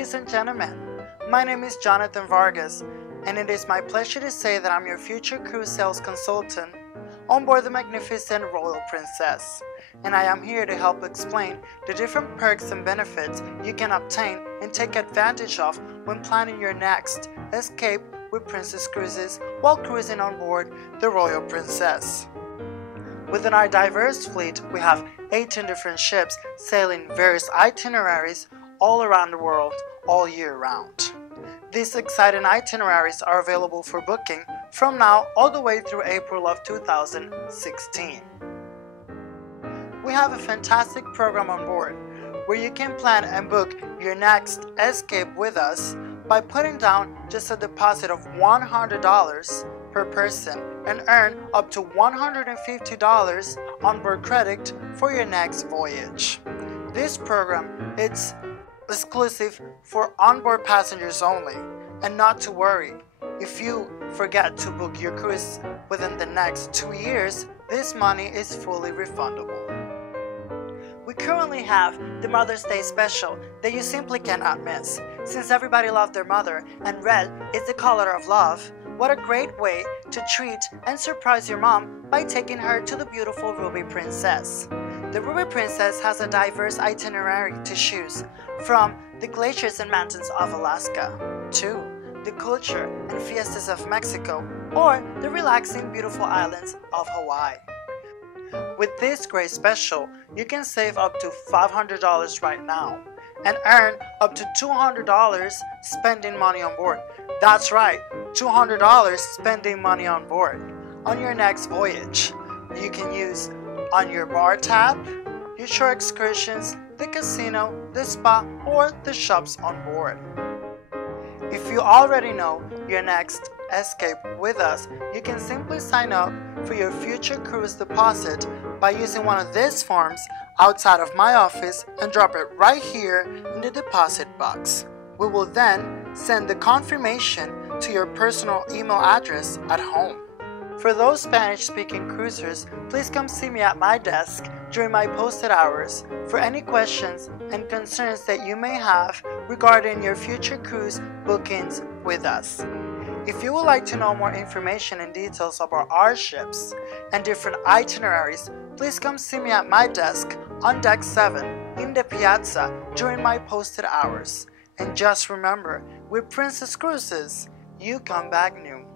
Ladies and gentlemen, my name is Jonathan Vargas, and it is my pleasure to say that I'm your future cruise sales consultant on board the magnificent Royal Princess, and I am here to help explain the different perks and benefits you can obtain and take advantage of when planning your next escape with Princess Cruises while cruising on board the Royal Princess. Within our diverse fleet, we have 18 different ships sailing various itineraries all around the world all year round. These exciting itineraries are available for booking from now all the way through April of 2016. We have a fantastic program on board where you can plan and book your next escape with us by putting down just a deposit of $100 per person and earn up to $150 onboard credit for your next voyage. This program is exclusive for onboard passengers only, and not to worry, if you forget to book your cruise within the next 2 years, this money is fully refundable. We currently have the Mother's Day special that you simply cannot miss. Since everybody loved their mother and red is the color of love, what a great way to treat and surprise your mom by taking her to the beautiful Ruby Princess. The Ruby Princess has a diverse itinerary to choose from the glaciers and mountains of Alaska to the culture and fiestas of Mexico or the relaxing beautiful islands of Hawaii. With this great special, you can save up to $500 right now and earn up to $200 spending money on board. That's right, $200 spending money on board on your next voyage. You can use on your bar tab, your shore excursions, the casino, the spa, or the shops on board. If you already know your next escape with us, you can simply sign up for your future cruise deposit by using one of these forms outside of my office and drop it right here in the deposit box. We will then send the confirmation to your personal email address at home. For those Spanish-speaking cruisers, please come see me at my desk during my posted hours for any questions and concerns that you may have regarding your future cruise bookings with us. If you would like to know more information and details about our ships and different itineraries, please come see me at my desk on Deck 7 in the Piazza during my posted hours. And just remember, with Princess Cruises, you come back new.